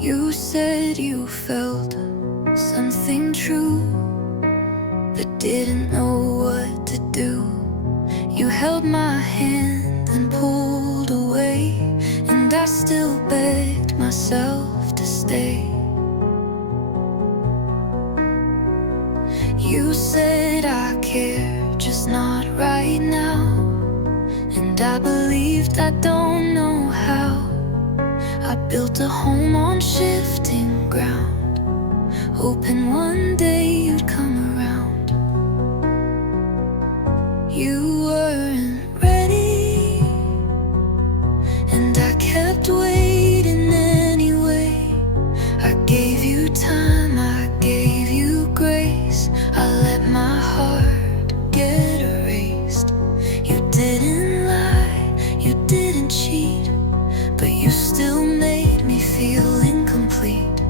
You said you felt something true, but didn't know what to do. You held my hand and pulled away, and I still begged myself to stay. You said I care, just not right now, and I believed I don't know how. I built a home on shifting ground, hoping one day you'd come around. You weren't ready, and I kept waiting anyway. I gave you time, I gave you grace, I let my heart get erased. You didn't lie, you didn't cheat, but you still made me feel incomplete.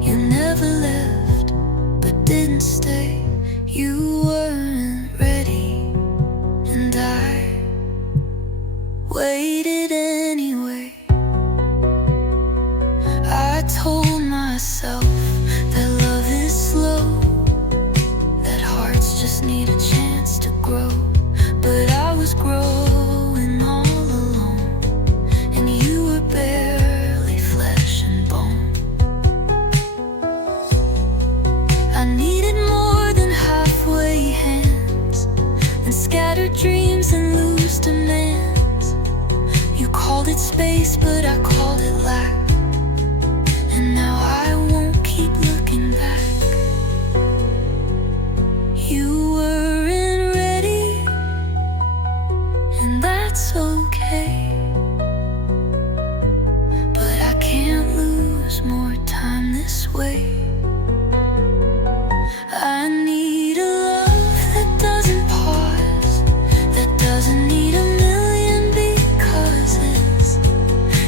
You never left, but didn't stay. You weren't ready, and I waited anyway. I told myself that love is slow, that hearts just need a chance to grow. But I was growing all alone, and you were barely flesh and bone. I needed more than halfway hands, and scattered dreams and loose demands. You called it space, but I called it lack, and now I won't keep looking back. You weren't ready, and that's okay, but I can't lose more time this way. I need a love that doesn't pause, that doesn't need a million becauses.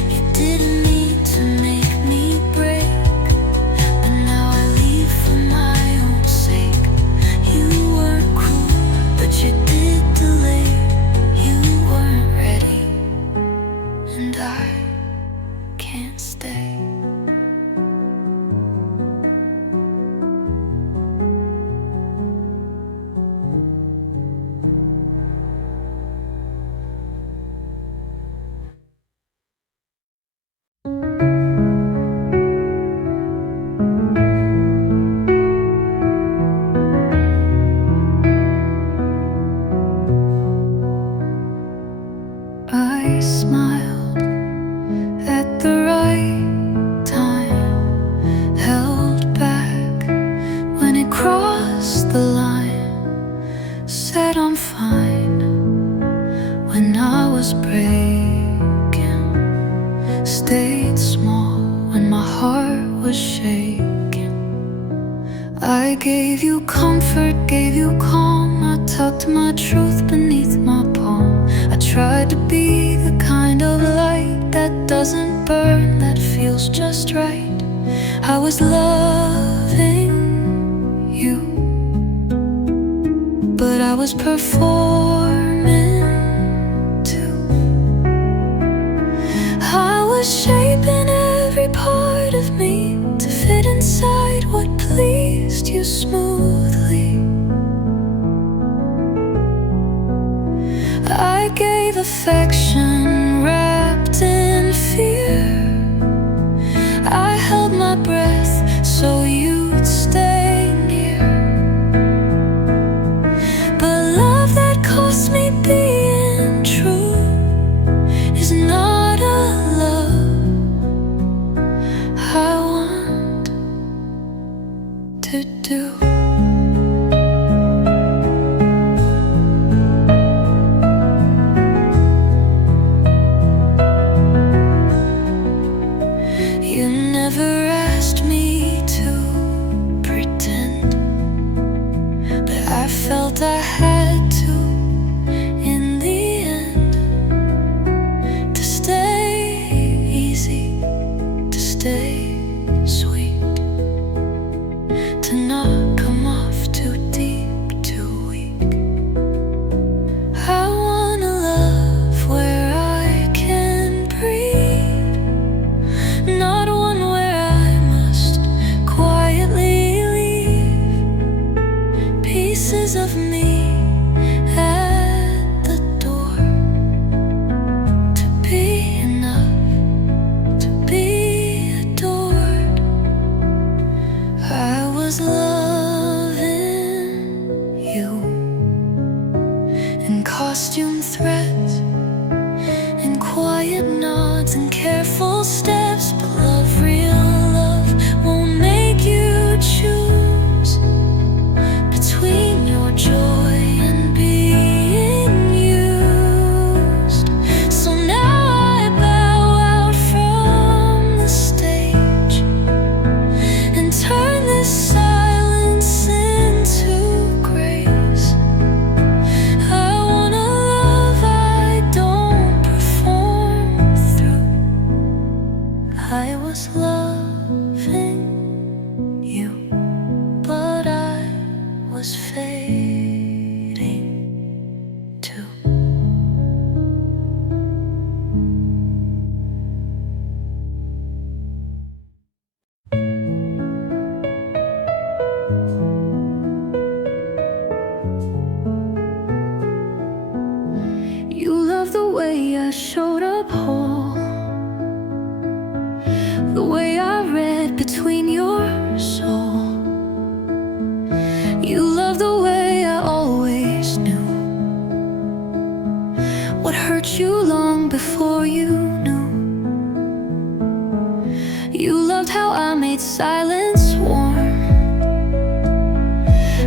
You didn't need to make me break, but now I leave for my own sake. You weren't cruel, but you did delay. You weren't ready, and I can't stay. I smiled at the right time, held back when it crossed the line, said I'm fine when I was breaking, stayed small when my heart was shaking. I gave you comfort, gave you calm, I tucked my truth beneath my palm. I tried to be the kind of light that doesn't burn, that feels just right. I was loving you, but I was performing too. I was shaping every part of me to fit inside what pleased you smoothly. I gave affection wrapped in fear. I held my breath so you'd stay near. But love that cost me being true is not a love I want to do. assume threats, and quiet nods and careful steps. But love, real love, won't make you choose between your joy and being used. So now I bow out from the stage and turn this silence into grace. I want a love I don't perform through. I was loving you, but I was fading too. You love the way I showed up whole, the way I read between your soul. You love the way I always knew what hurt you long before you knew. You loved how I made silence warm,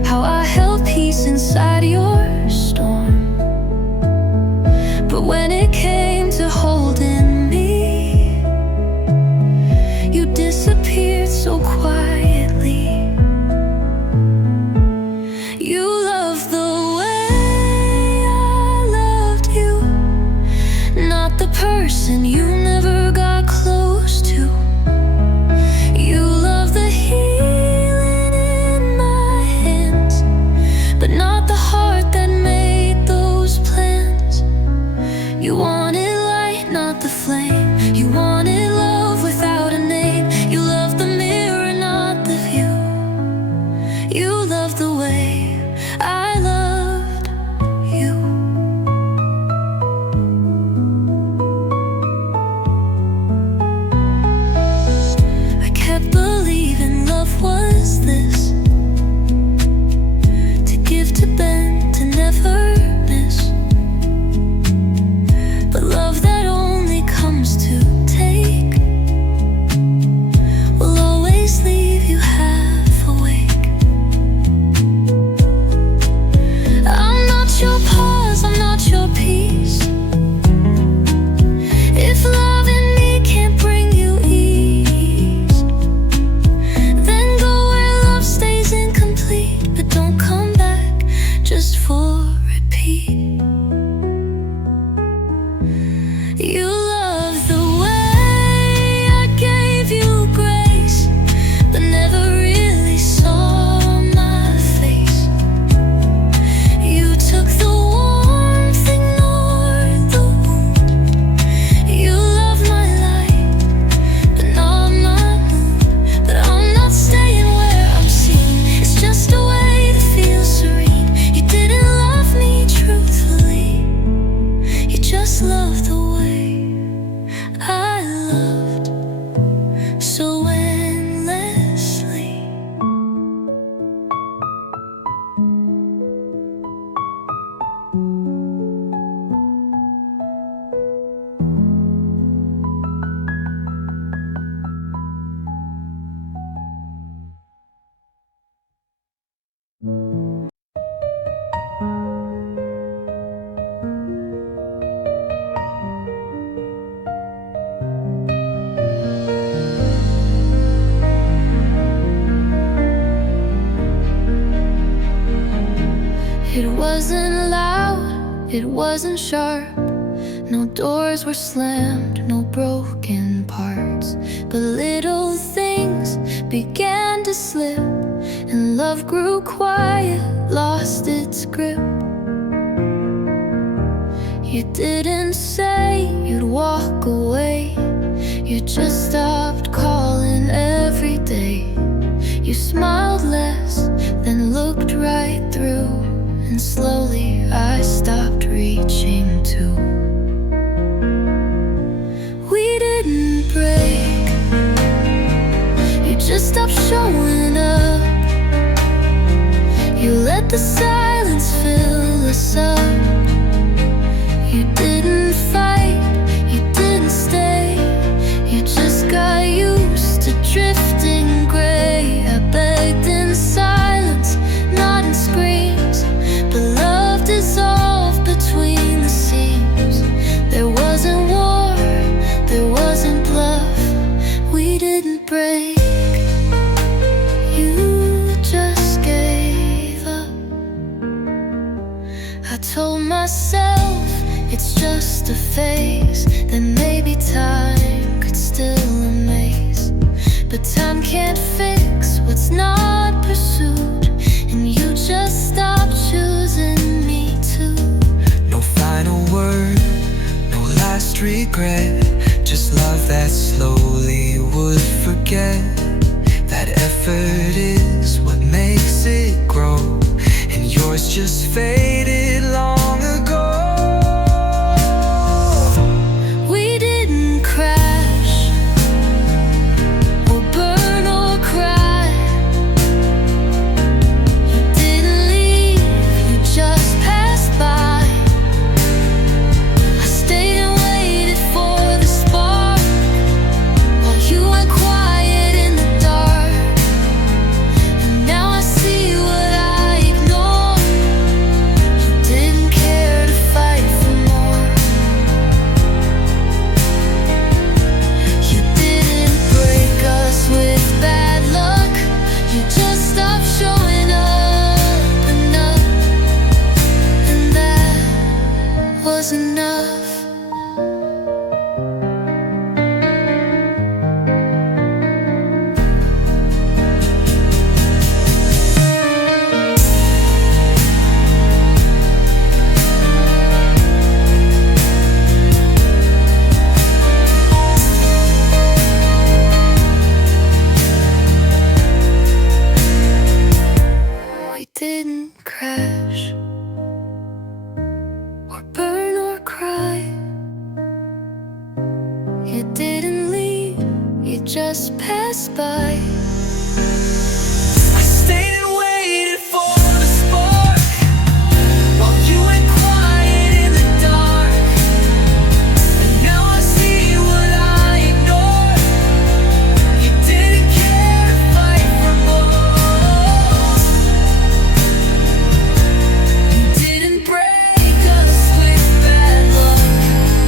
how I held peace inside your storm. But when it came to holding me, you disappeared so quietly. You loved the way I loved you, not the person you never got close to. You loved the healing in my hands, but not the heart that made those plans. You wanted light, not the flame. You wanted love without a name. You loved the mirror, not the view. You loved the way I loved you. I kept believing love was this, to give, to bend, to never miss. But love that only comes to take will always leave you half awake. I'm not your pause, I'm not your peace. If loving me can't bring you ease, then go where love stays incomplete. But don't come back just for repeat. You love the way I gave you grace, but never really saw my face. You took the warmth, ignored the wound. You loved my light, but not my moon. But I'm not staying where I'm seen. It's just a way to feel serene. You didn't love me truthfully, you just loved the way I loved so endlessly. It wasn't loud, it wasn't sharp. No doors were slammed, no broken parts. But little things began to slip, and love grew quiet, lost its grip. You didn't say you'd walk away, you just stopped calling every day. You smiled less, then looked right through, and slowly I stopped reaching too. We didn't break, you just stopped showing up. You let the silence fill us up. just a phase, then maybe time could still amaze. But time can't fix what's not pursued, and you just stop choosing me too. No final word, no last regret, just love that slowly would forget that effort is what makes it grow, and yours just faded long ago. We didn't crash or burn or cry. You didn't leave, you just passed by. I stayed and waited for the spark while you went quiet in the dark. And now I see what I ignored. You didn't care to fight for more. You didn't break us with bad luck. You just stopped showing up enough, and that was enough. We didn't crash or burn or cry. You didn't leave, you just passed by. I stayed and waited for the spark while you went quiet in the dark. And now I see what I ignored. You didn't care to fight for more. You didn't break us with bad luck.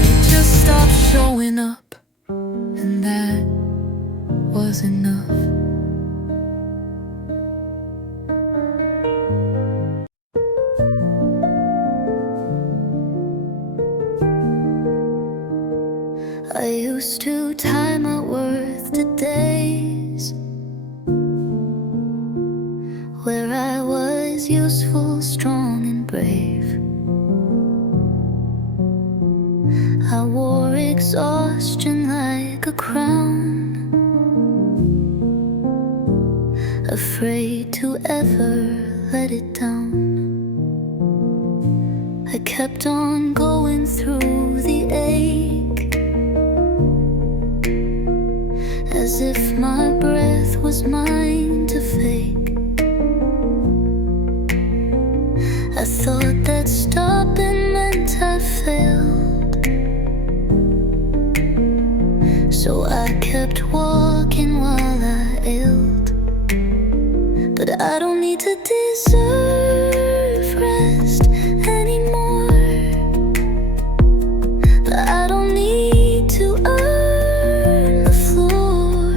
You just stopped showing up, and that was enough. I used to tie my worth to days where I was useful, strong, and brave. I wore exhaustion like a crown, afraid to ever let it down. I kept on going through the ache, as if my breath was mine to fake. I thought that stopping meant I failed, so I kept walking while I ailed. But I don't need to deserve rest anymore. But I don't need to earn the floor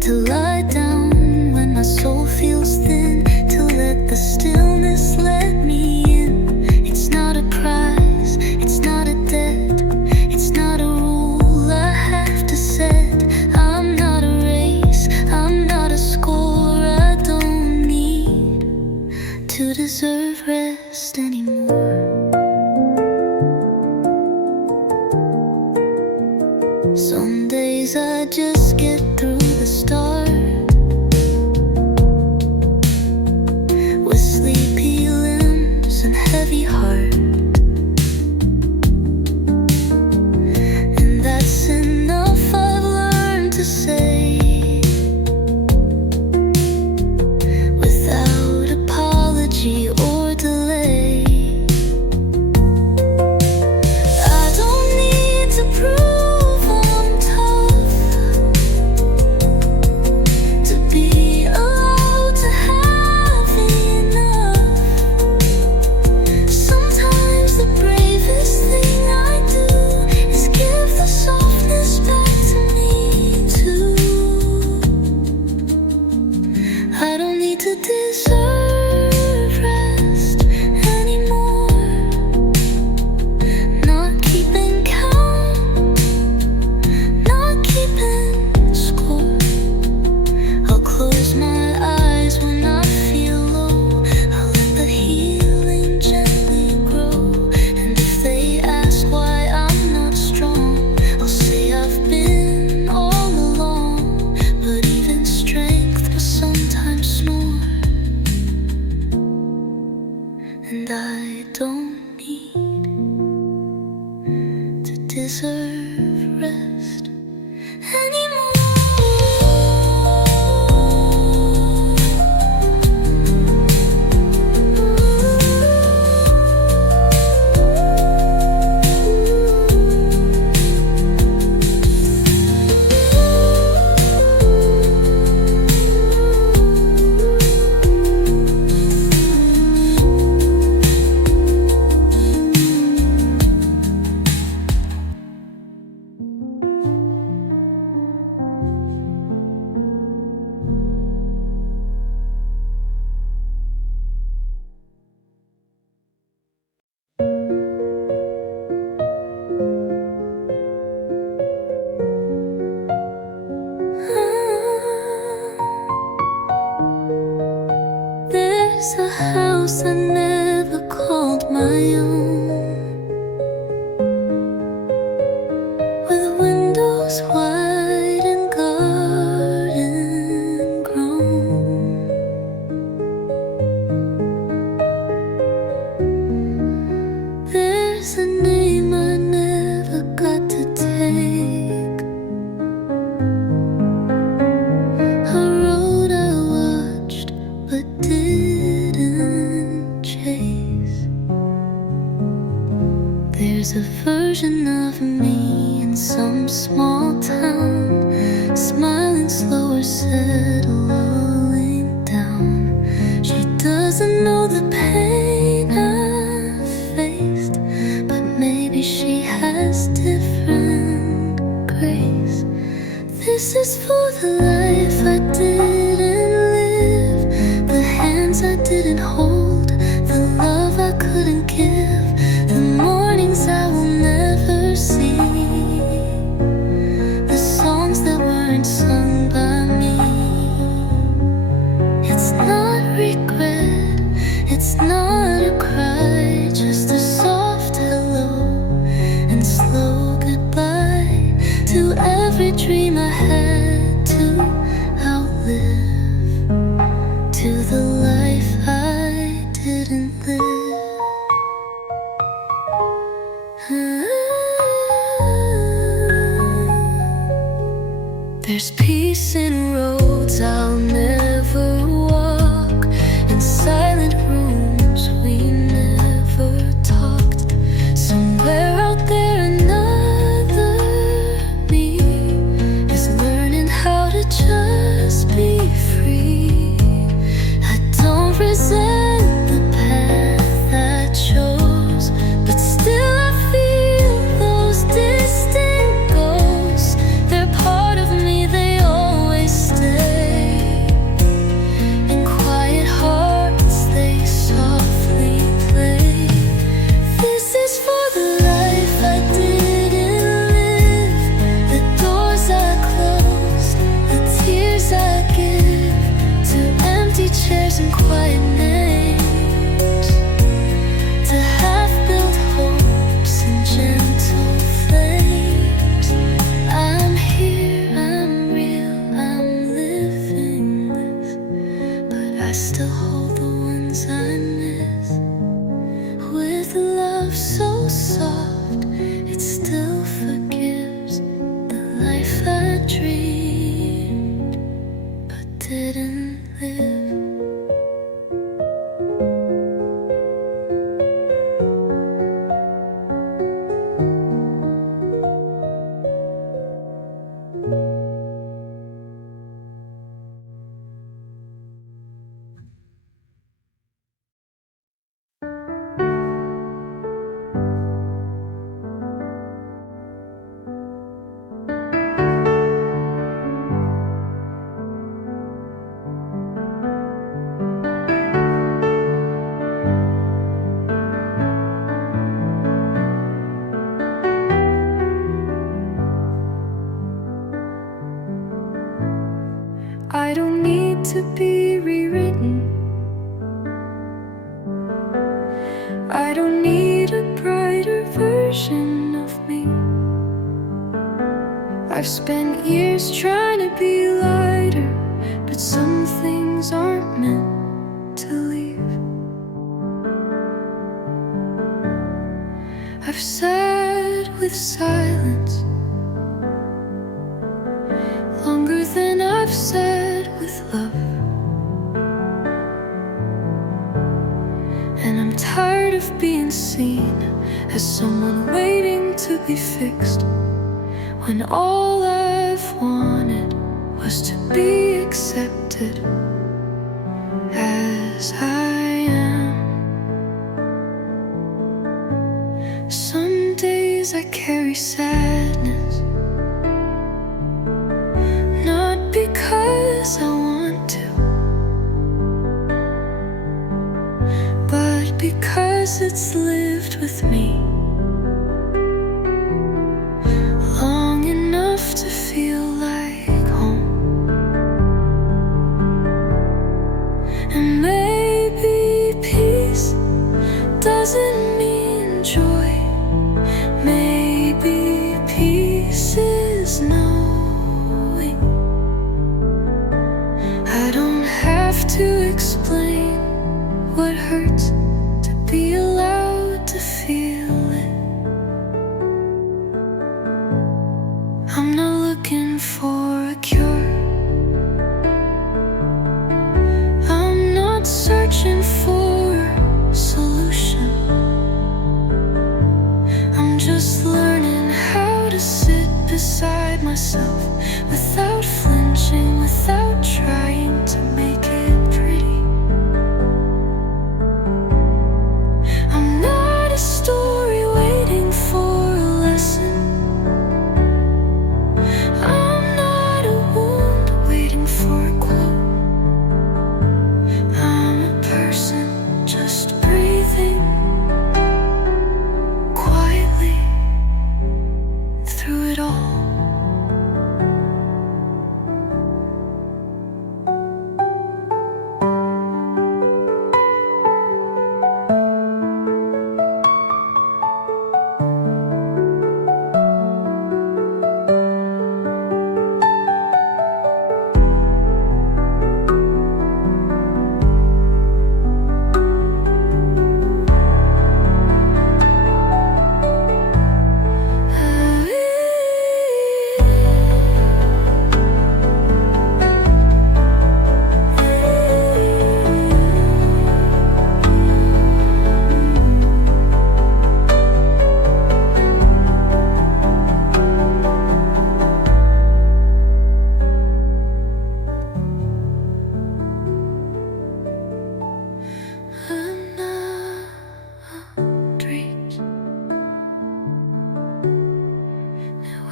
to lie down when my soul feels thin, to let the stillness let me in. It's not a prize, it's not a debt, it's not a rule I have to set. I'm not a race, I'm not a score. I don't need to deserve rest anymore. Some days I just get through the start with sleepy limbs and heavy heart, and that's enough. I've learned to say without apology or delay. I don't need to prove I'm tough to be allowed to have enough. Sometimes house I never called my own, with windows wide and garden grown. There's a name I never got to take, a road I watched but didn't chase. There's a version of me in some small town, smiling slower, settling down. She doesn't know the pain I've faced, but maybe she has different grace. This is for the life I didn't live, the hands I didn't hold, the love I couldn't give, the mornings I will never see, the songs that weren't sung by me. It's not regret, it's not a cry, just a soft hello and slow goodbye to every dream I had to outlive, to the life I didn't live. There's peace in roads I'll never walk, in silent rooms we never talked. Somewhere out there another me is learning how to just be free. I don't resent the path I chose, but still I feel those distant ghosts. They're part of me, they always stay. In quiet hearts they softly play. This is for the life I didn't live, the doors I closed, the tears I give, to empty chairs and quiet names, to half-built hopes and gentle flames. I'm here, I'm real, I'm living this, but I still hold the ones I miss. With love so soft, it still forgives the life I dreamed but didn't live. I don't need to be rewritten, I don't need a brighter version of me. I've spent years trying to be lighter, but some things aren't meant to leave. I've sat with silence longer than I've sat with love, and I'm tired of being seen as someone waiting to be fixed, when all I've wanted was to be accepted as I am. Some days I carry sadness, not because I want to, but because it's lived with me long enough to feel like home. And maybe peace feel it. I'm not looking for a cure. I'm not searching for a solution. I'm just learning how to sit beside myself without flinching, without trying to make it pretty. I'm not a story waiting for a lesson. I'm not a wound waiting for a quote. I'm a person just breathing quietly through it all.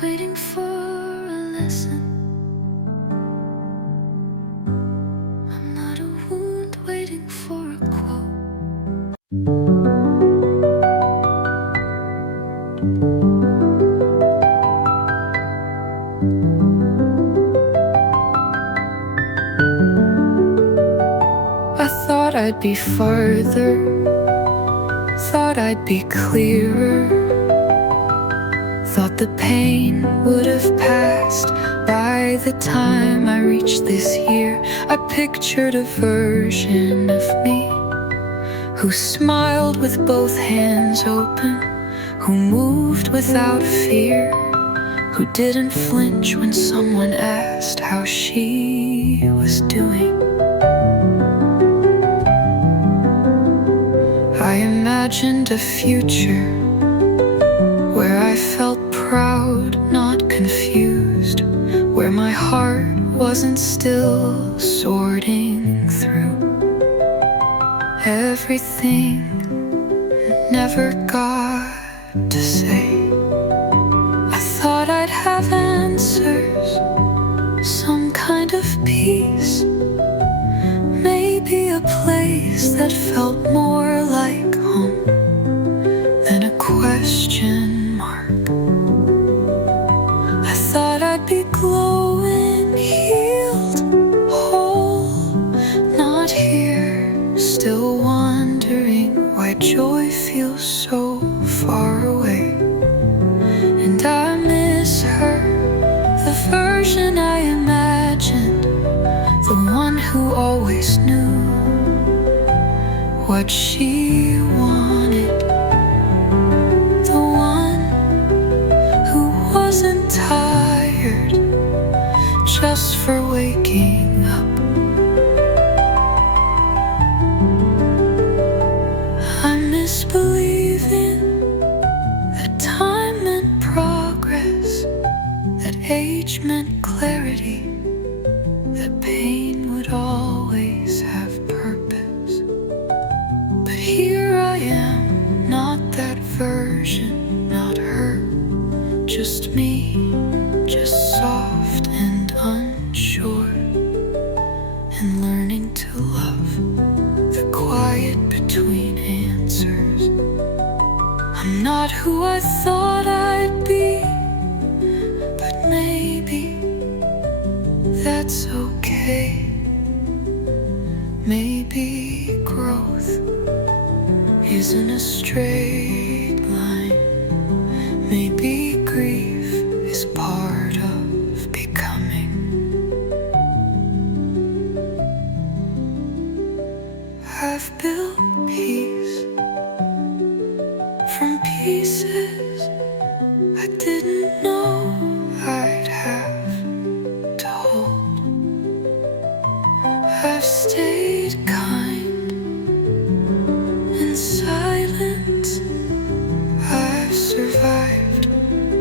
Waiting for a lesson. I'm not a wound waiting for a quote. I thought I'd be farther, thought I'd be clearer. Thought the pain would have passed by the time I reached this year. I pictured a version of me who smiled with both hands open, who moved without fear, who didn't flinch when someone asked how she was doing. I imagined a future where I felt proud, not confused, where my heart wasn't still sorting through everything I never got to say. I thought I'd have answers, some kind of peace, maybe a place that felt more like home than a question mark. I thought I'd be glowing, healed, whole, not here, still wondering why joy feels so far away. And I miss her, the version I imagined, the one who always knew what she wanted, the one who wasn't tired just for waking up. I miss believing that time meant progress, that age meant clarity, that pain would always have purpose. But here I am, not that version, not her, just me, just soft and unsure, and learning to love the quiet between answers. I'm not who I thought I'd be, but maybe that's okay. Maybe growth isn't a straight line. Maybe grief is part of becoming. I've built peace from peace. pieces I didn't know I'd have to hold. I've stayed kind in silence. I've survived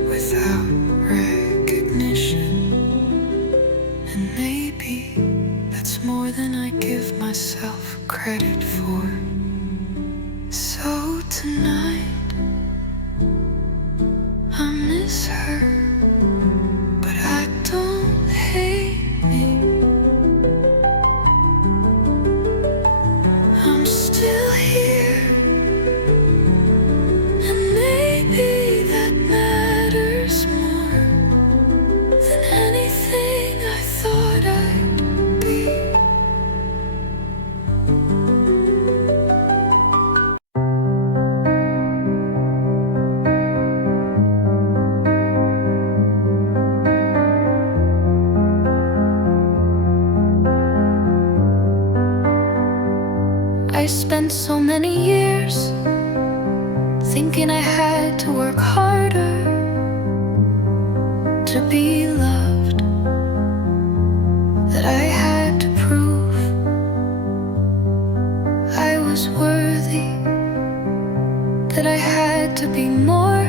without recognition, and maybe that's more than I give myself credit for. So tonight I miss her, but I don't hate me. I'm still here, and maybe that matters more than anything I thought I'd be. I spent so many years thinking I had to work harder to be loved, that I had to prove I was worthy, that I had to be more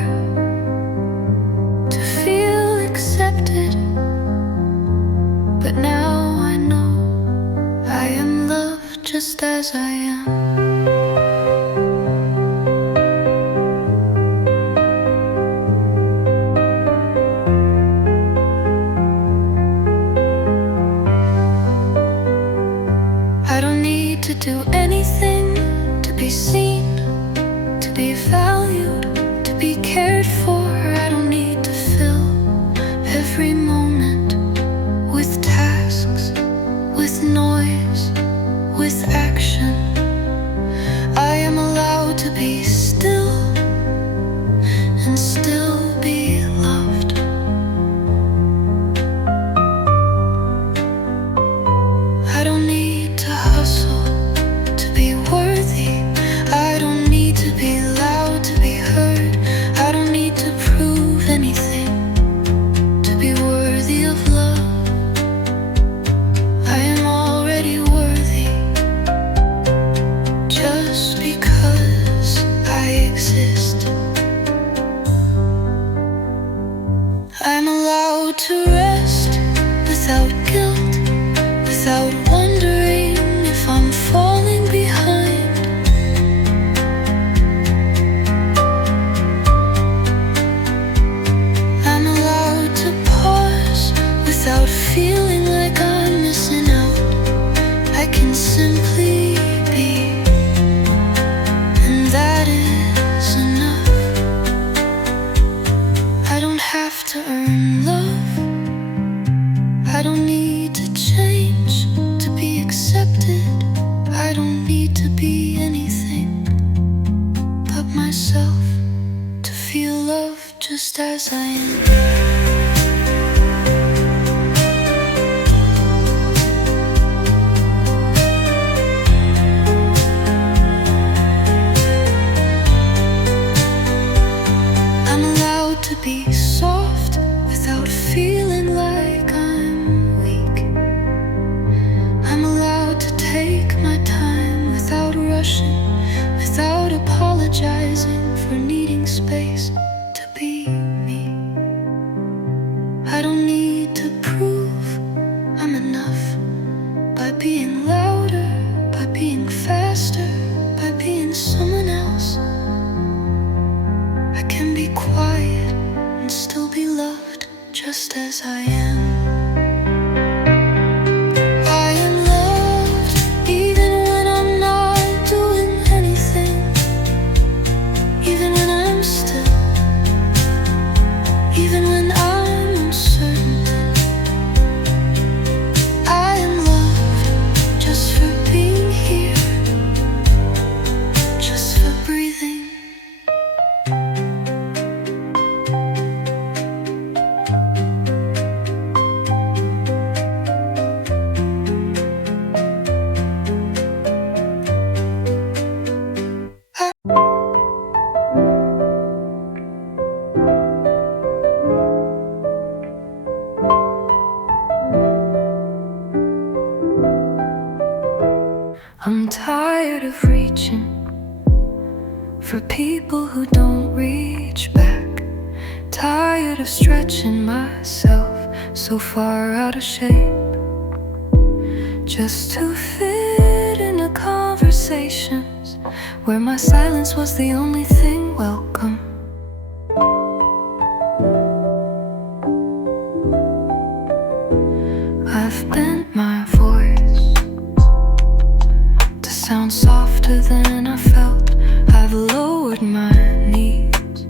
to feel accepted. But now I know I am loved just as I am. I don't need to do anything to be seen, to be valued, to be cared for. I don't need to fill every moment with tasks, with noise, with action. I am allowed to be still and still be loved. I don't need to hustle to be worthy. I don't need to be loud to be heard. I don't need to prove anything to be worthy of love. I am already worthy just because I exist. I'm allowed to rest without guilt, without wondering if I'm falling behind. I'm allowed to pause without feeling like I'm missing out. I can simply be, and that is enough. I don't have to earn love. I don't need to change to be accepted. I don't need to be anything but myself to feel love just as I am. I'm allowed to be soft without feeling like I'm weak. I'm allowed to take my time without rushing, without apologizing for needing space to be me. I don't need to prove I'm enough by being louder, by being faster, by being someone else. I can be quiet and still be loved just as I am. I am loved even when I'm not doing anything, even when I'm still, even when I'm uncertain. I am loved just for being here, just for breathing. for people who don't reach back. Tired of stretching myself so far out of shape, just to fit into conversations where my silence was the only thing welcome. I've bent my voice to sound softer than I felt. I've lowered my knees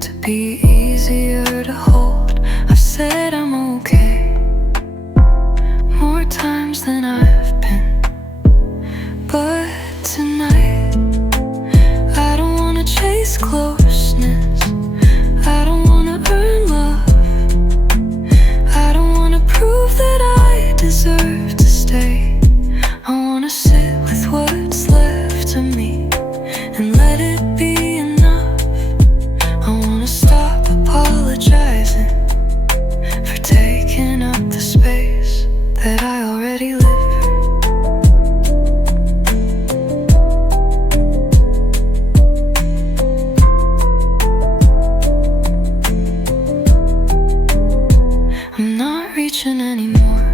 to be easier to hold. I've said I'm okay more times than I've been, but tonight I don't wanna chase closeness, I don't wanna earn love, I don't wanna prove that I deserve to stay. I wanna sit with what's left of me and let it be enough. I wanna stop apologizing for taking up the space that I already live. I'm not reaching anymore,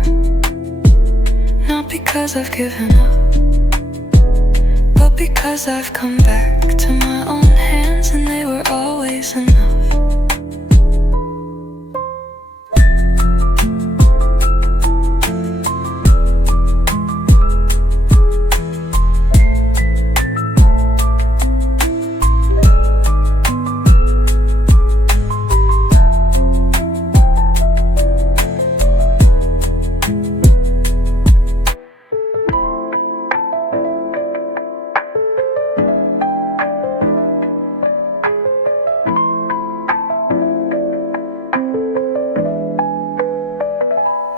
not because I've given up, but because I've come back to my own hands and they were always enough.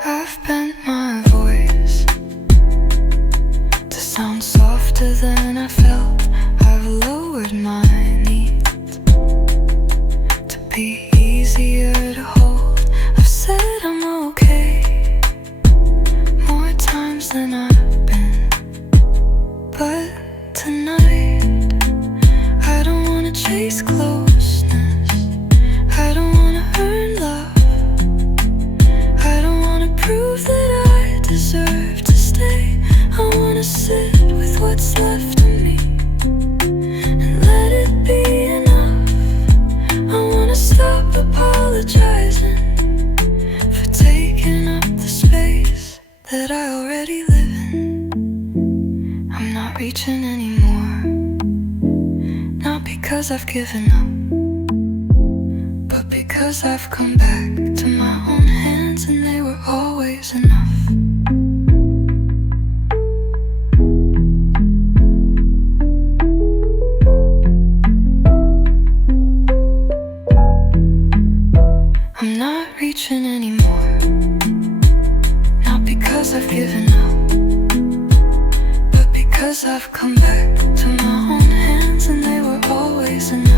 I've bent my voice to sound softer than I felt. I've lowered my knees to be easier to hold. I've said I'm okay more times than I've been, but tonight I don't wanna chase closeness, I don't wanna earn love, prove that I deserve to stay. I wanna sit with what's left of me and let it be enough. I wanna stop apologizing for taking up the space that I already live in. I'm not reaching anymore, not because I've given up, but because I've come back to my own hands and they were always enough. I'm not reaching anymore, not because I've given up, but because I've come back to my own hands and they were always enough.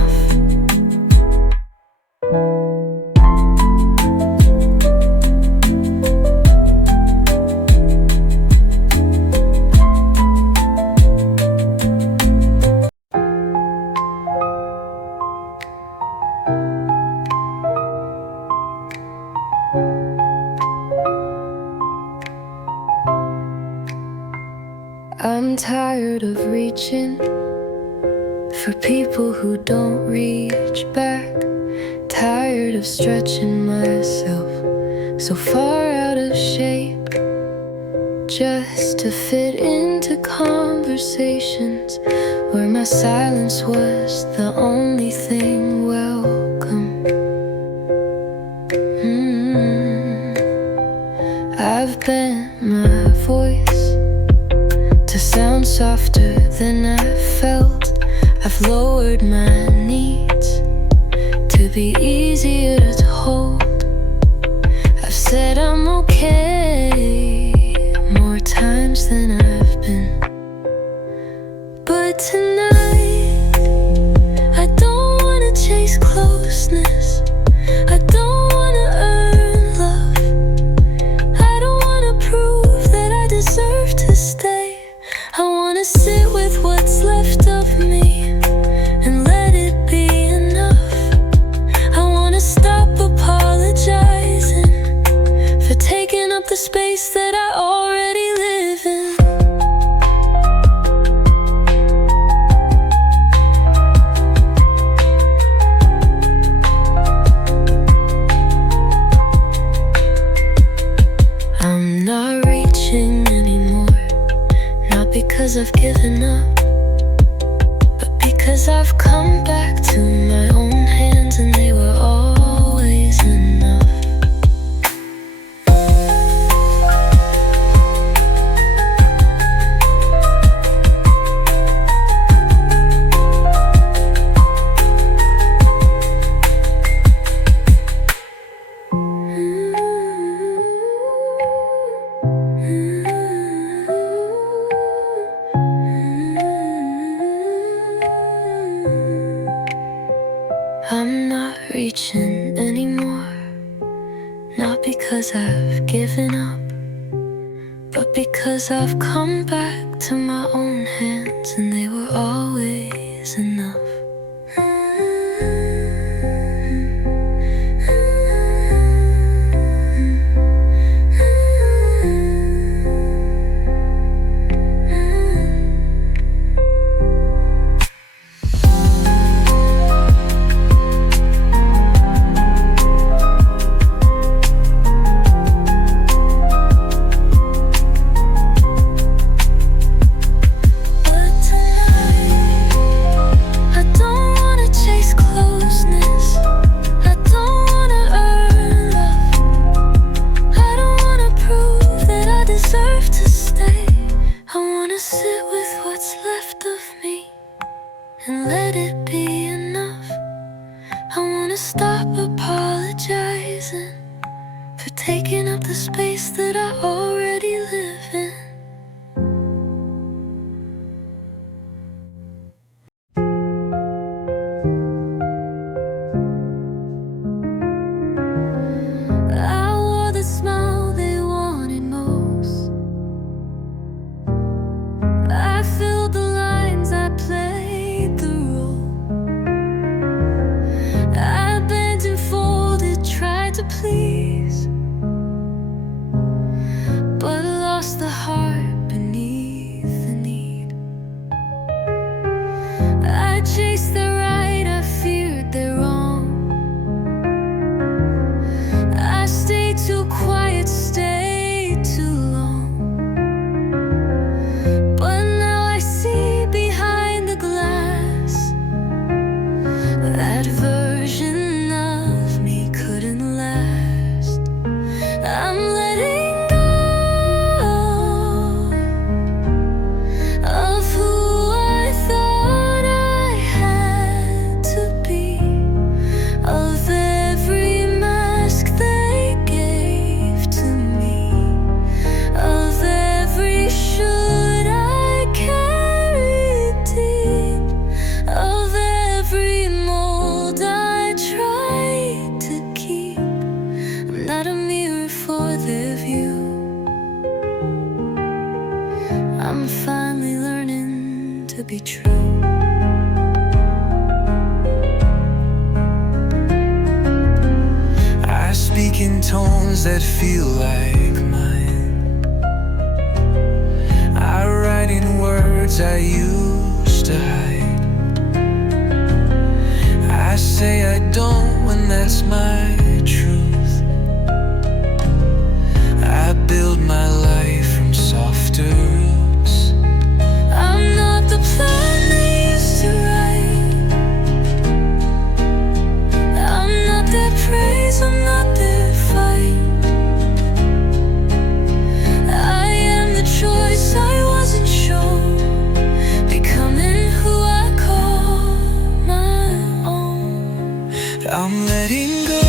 I'm tired of reaching for people who don't reach back. Tired of stretching myself so far out of shape, just to fit into conversations where my silence was the only thing welcome. I've bent my voice to sound softer than I felt. I've lowered my needs to be easier to hold. I've said I'm okay more times than I've been, but tonight I don't wanna chase closeness, I don't wanna earn love, I don't wanna prove that I deserve to stay. I wanna sit with what's left of me I'm not reaching anymore, not because I've given up, but because I've come back to my own hands, and they were always enough. And let it be enough. I wanna stop apologizing for taking up the space that I already live in. I wore the smile they wanted most. I filled the lines, I played the role. I bent and folded, tried to please, but lost the heart beneath the need. I chased the right, I feared the wrong. I stayed too quiet, stayed too long. But now I see behind the glass, that version of me couldn't last. I'm letting go of who I thought I had to be, of every mask they gave to me, of every should I carried deep, of every mold I tried to keep. I'm not a mirror for their view. I'm finally learning to be true. I speak in tones that feel like mine. I write in words I used to hide. I say I don't when that's my truth. I build my life from softer roots. I'm not the plan they used to write. I'm not their praise, I'm not their fight. I am the choice I wasn't sure, becoming who I call my own. I'm letting go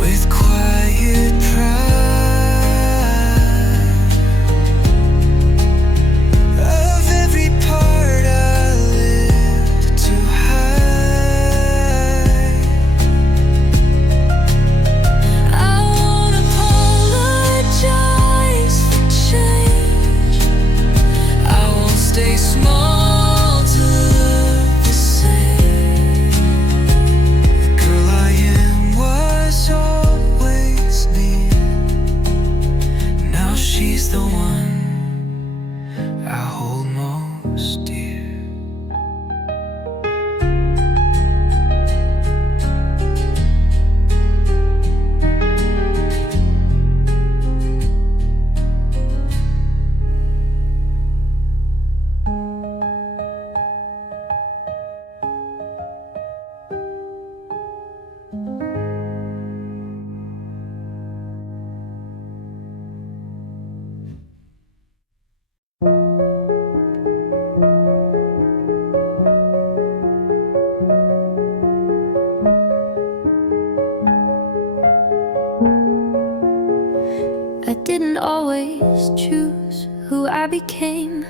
with quiet pride of every part I lived to hide. I won't apologize for change. I won't stay small to look the same. Girl, I am was always near. Now she's the one I hold most dear. I didn't always choose who I became.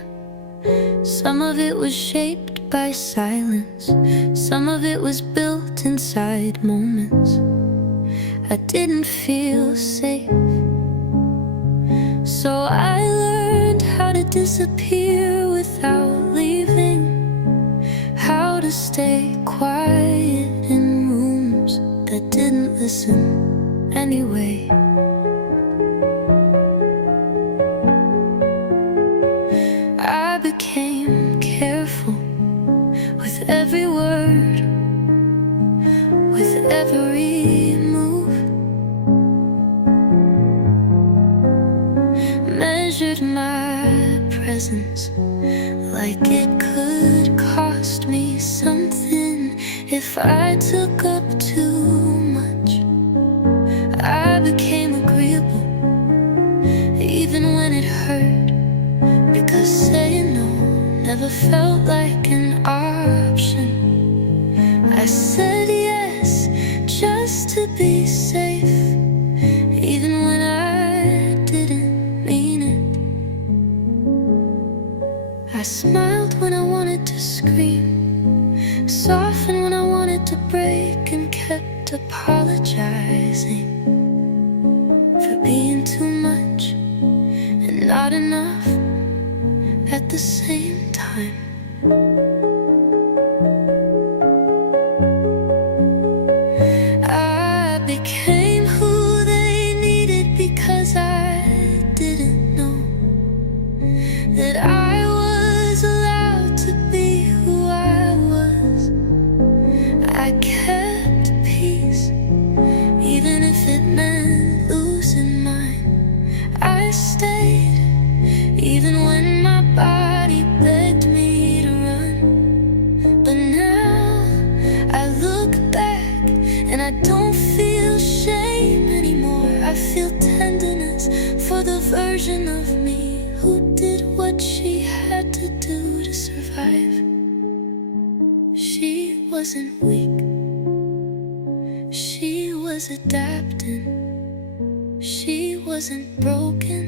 Some of it was shaped shaped by silence. Some of it was built inside moments I didn't feel safe. So I learned how to disappear without leaving, how to stay quiet in rooms that didn't listen anyway. I became careful with every word, with every move. Measured my presence like it could cost me something if I took up too much. I became agreeable even when it hurt, because saying no never felt like an option. I said yes just to be safe, even when I didn't mean it. I smiled when I wanted to scream, softened when I wanted to break, and kept apologizing for being too much and not enough at the same time. I became who they needed because I didn't know that I was allowed to be who I was. I kept peace even if it meant losing mine. I stayed even when my body begged me to run. But now I look back and I don't feel shame anymore. I feel tenderness for the version of me who did what she had to do to survive. She wasn't weak, she was adapting. She wasn't broken,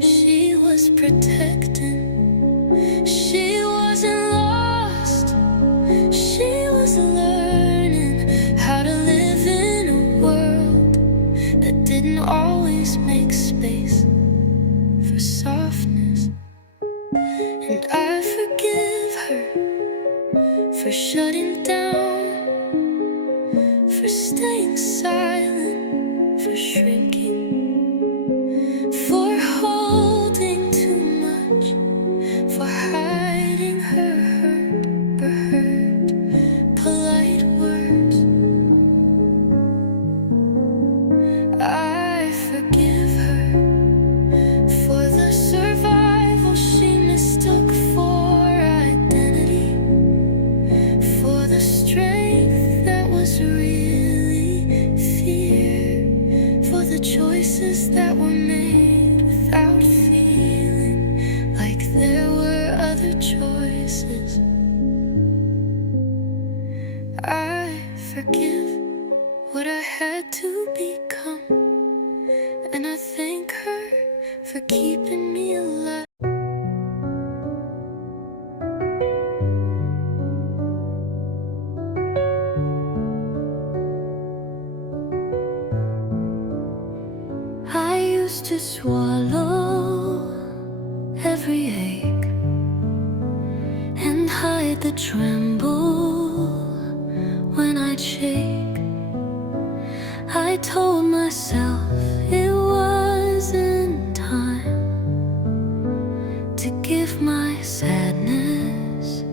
she was protecting. She wasn't lost, she was learning how to live in a world that didn't always make space for softness. And I forgive her for shutting down, for staying silent, for shrinking, for holding too much, for hiding her hurt polite words. I forgive her for the survival she mistook for identity, for the strength that was really fear, for the choices that were made without feeling like there were other choices. I forgive what I had to become, and I thank her for keeping me alive. I used to swallow every ache and hide the tremble when I'd shake. I told myself it wasn't time to give my sadness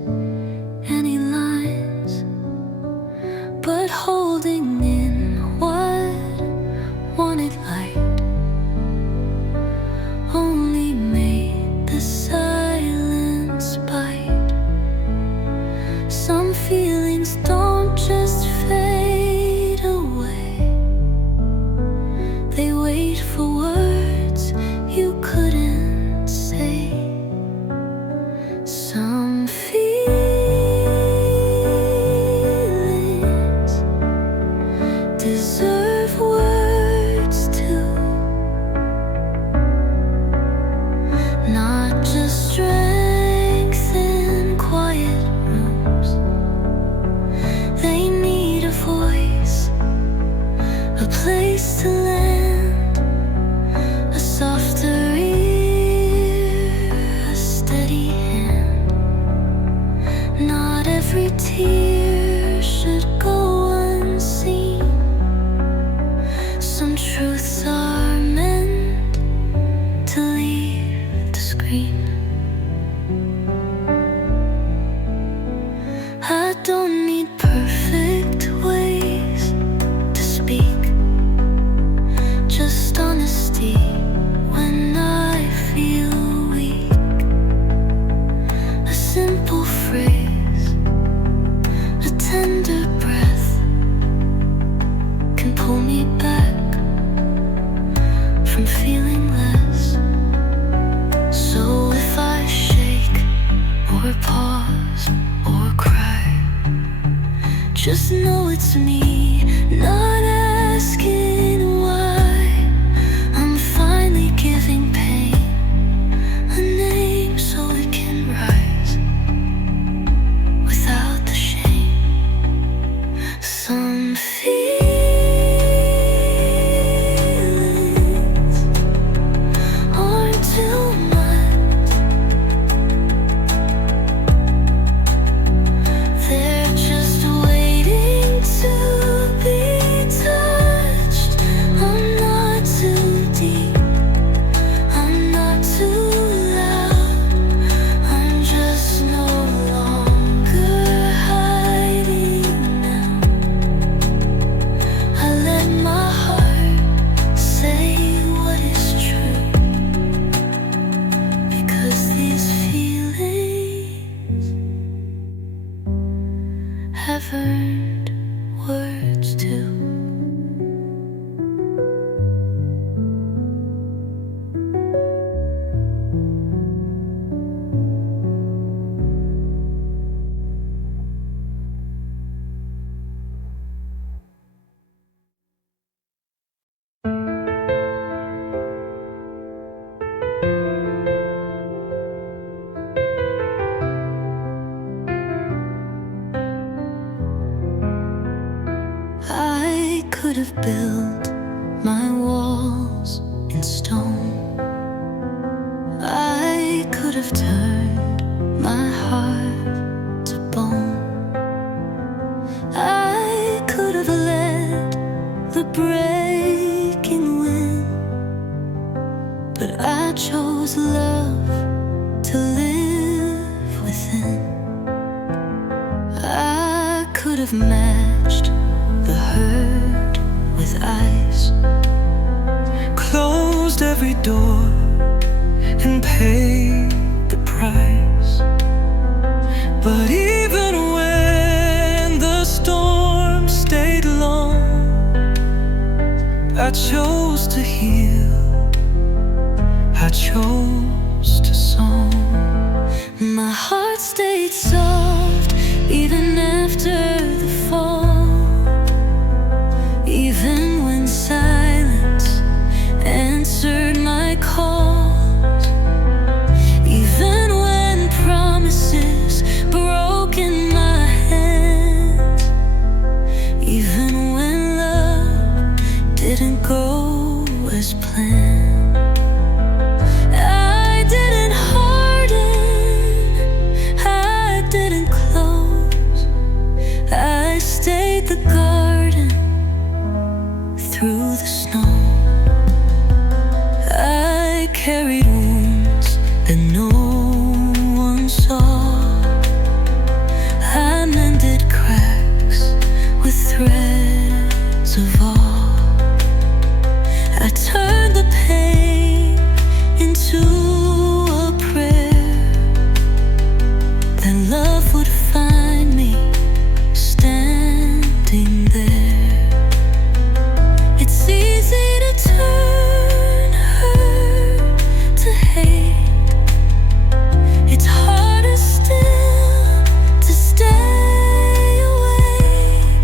any lines, but holding in what wanted light only made the silence bite. Some feelings don't just fade away, every tear should go unseen. Some truths are meant to leave the screen. I don't need perfect ways to speak, just honesty when I feel weak. A simple phrase, a tender breath can pull me back from feeling less. So if I shake or pause or cry, just know it's me, not asking why. I'm finally giving pain a name so it can rise without the shame. Some feelings aren't too much, they're just waiting to be touched. I'm not too deep, I'm not too loud, I'm just no longer hiding now. I let my heart say what is true, because these feelings have earned words too. I could have built my walls in stone. I could have turned my heart to bone. I could have let the breaking win, but I chose love to live within. I could have matched the hurt with ice, Closed every door and paid the price. But even when the storm stayed long, I chose to heal, I chose to song. my heart stayed soft even after the fall, even when silence answered my calls, even when promises broke in my hands, even when love didn't go as planned. I didn't harden, I didn't close, I stayed the garden through the snow. I carried wounds that no one saw. I mended cracks with threads of awe. I turned the pain into a prayer that love would find me standing there. It's easy to turn hurt to hate. It's harder still to stay awake,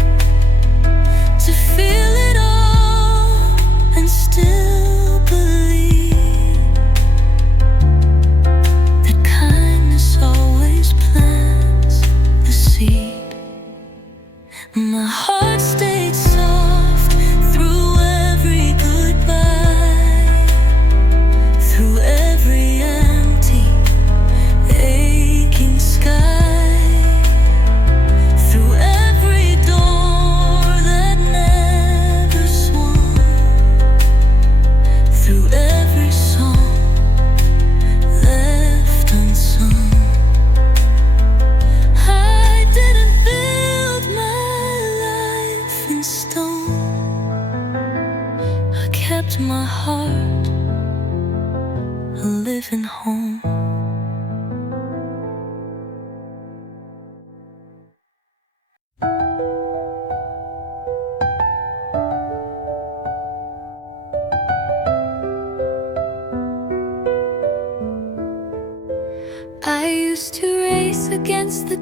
to feel it all and still believe that kindness always plants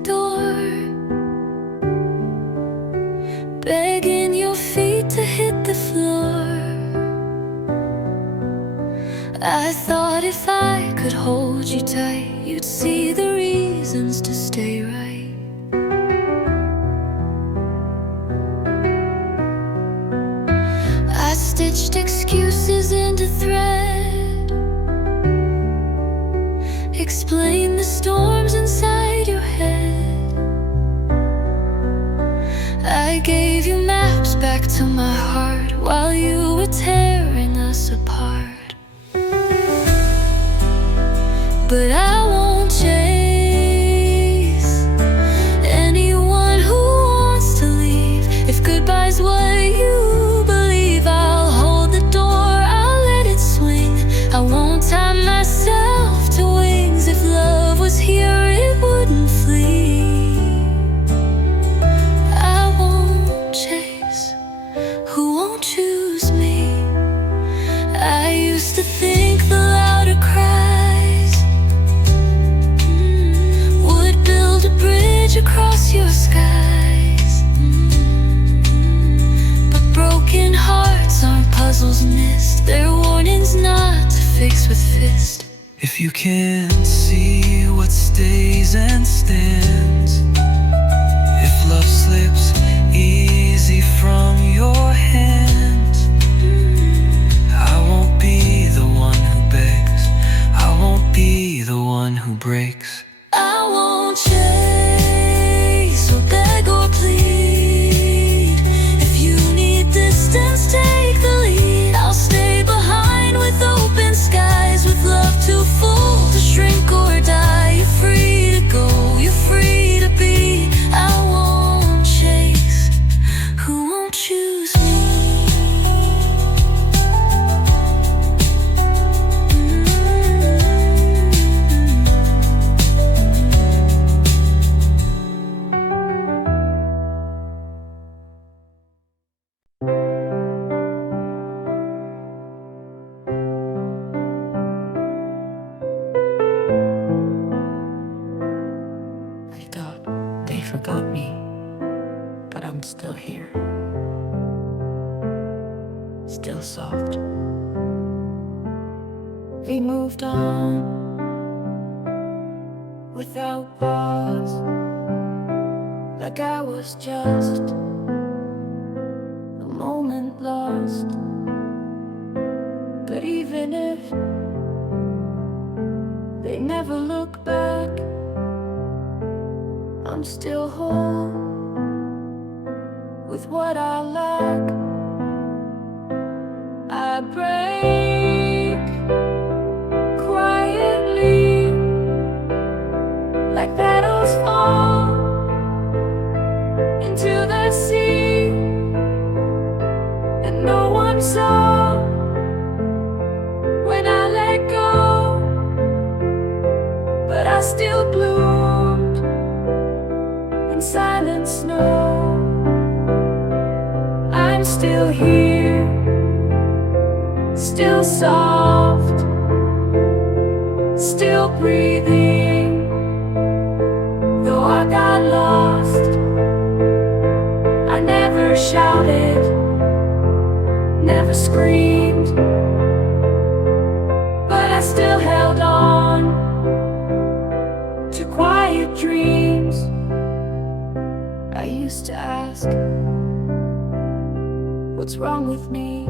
door, begging your feet to hit the floor. I thought if I could hold you tight, you'd see the reasons to stay right. I stitched excuses into thread, explained the storms inside your head. I gave you maps back to my heart while you were tearing us apart. But I won't chase anyone who wants to leave. If goodbye's what you believe, I'll hold the door, I'll let it swing. I won't tie myself to wings. If love was here, it wouldn't flee. I won't chase who won't choose me. I used to think the louder cries would build a bridge across your skies. But broken hearts aren't puzzles missed. They're warnings not to fix with fist. If you can't see what stays and stands, if love slips easy from your hands, I won't be the one who begs, I won't be the one who breaks. I won't chase or beg or plead. If you need distance, take the lead. I'll stay behind with open skies, with love too full to shrink or die. You're free to go, you're free to be. I won't chase who won't choose me. I thought they forgot me, but I'm still here. Still soft. We moved on without pause, like I was just a moment lost. But even if they never look back, I'm still whole with what I lack. I break quietly, like petals fall into the sea, and no one saw when I let go, but I still bloomed in silent snow. I'm still here, still soft, still breathing. Though I got lost, I never shouted, never screamed, but I still held on to quiet dreams. I used to ask, what's wrong with me?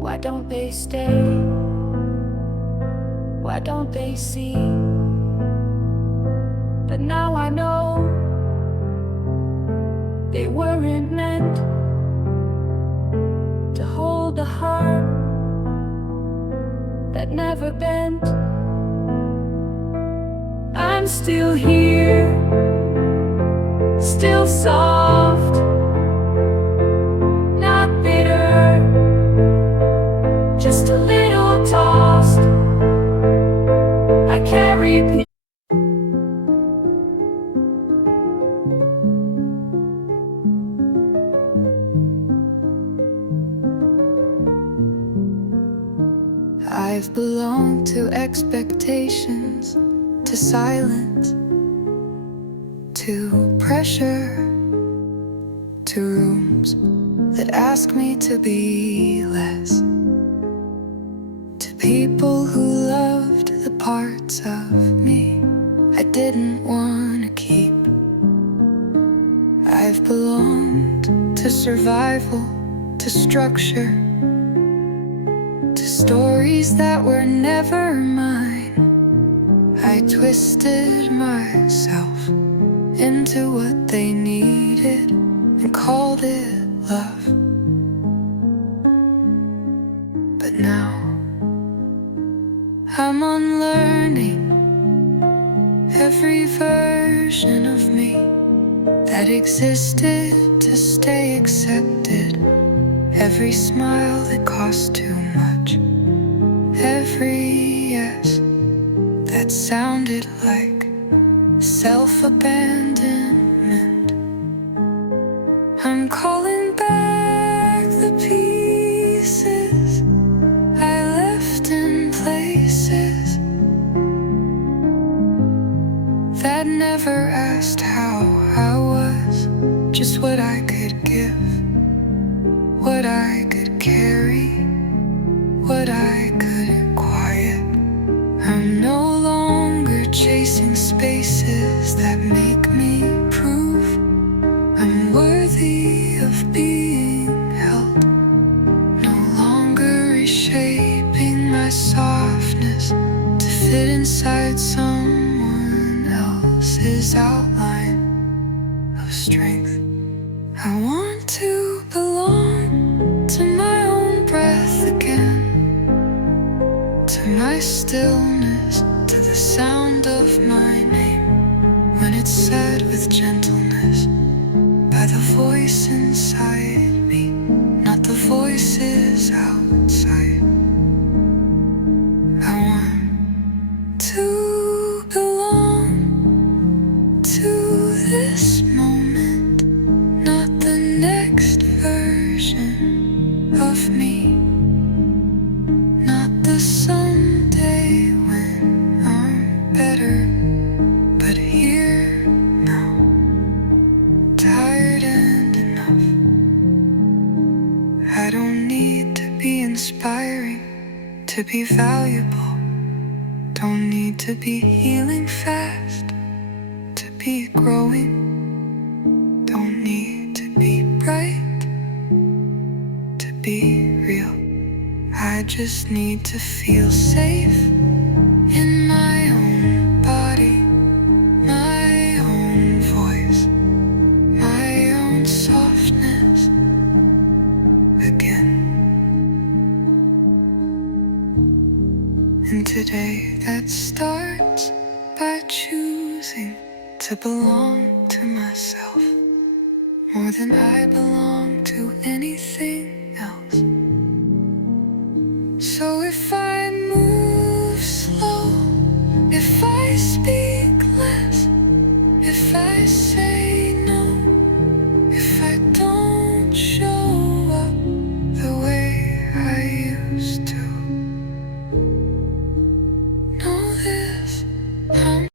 Why don't they stay? Why don't they see? But now I know they weren't meant to hold a heart that never bent. I'm still here, still soft, not bitter, just a little tossed. I carry I've belonged to expectations, to silence, pressure, to rooms that ask me to be less, to people who loved the parts of me I didn't want to keep. I've belonged to survival, to structure, to stories that were never mine. I twisted myself into what they needed and called it love. But now I'm unlearning every version of me that existed to stay accepted, every smile that cost too much, every yes that sounded like self-abandonment. I'm calling back the pieces I left in places that never asked how I was, just what I could give, what I could carry, what I couldn't quiet. I'm no longer chasing spaces that make me prove I'm worthy of being held. No longer reshaping my softness to fit inside someone else's outline of strength. I want to belong to my own breath again, to my stillness, to the sound of my name when it's said with gentleness by the voice inside me, not the voices outside. I want to belong to this moment, not the next version of me, not the someday when I'm better, but here now, tired and enough. I don't need to be inspiring to be valuable, don't need to be healing fast to be growing, don't need to be bright to be real. I just need to feel safe in my own body, my own voice, my own softness again. And today that starts by choosing to belong to myself more than I belong to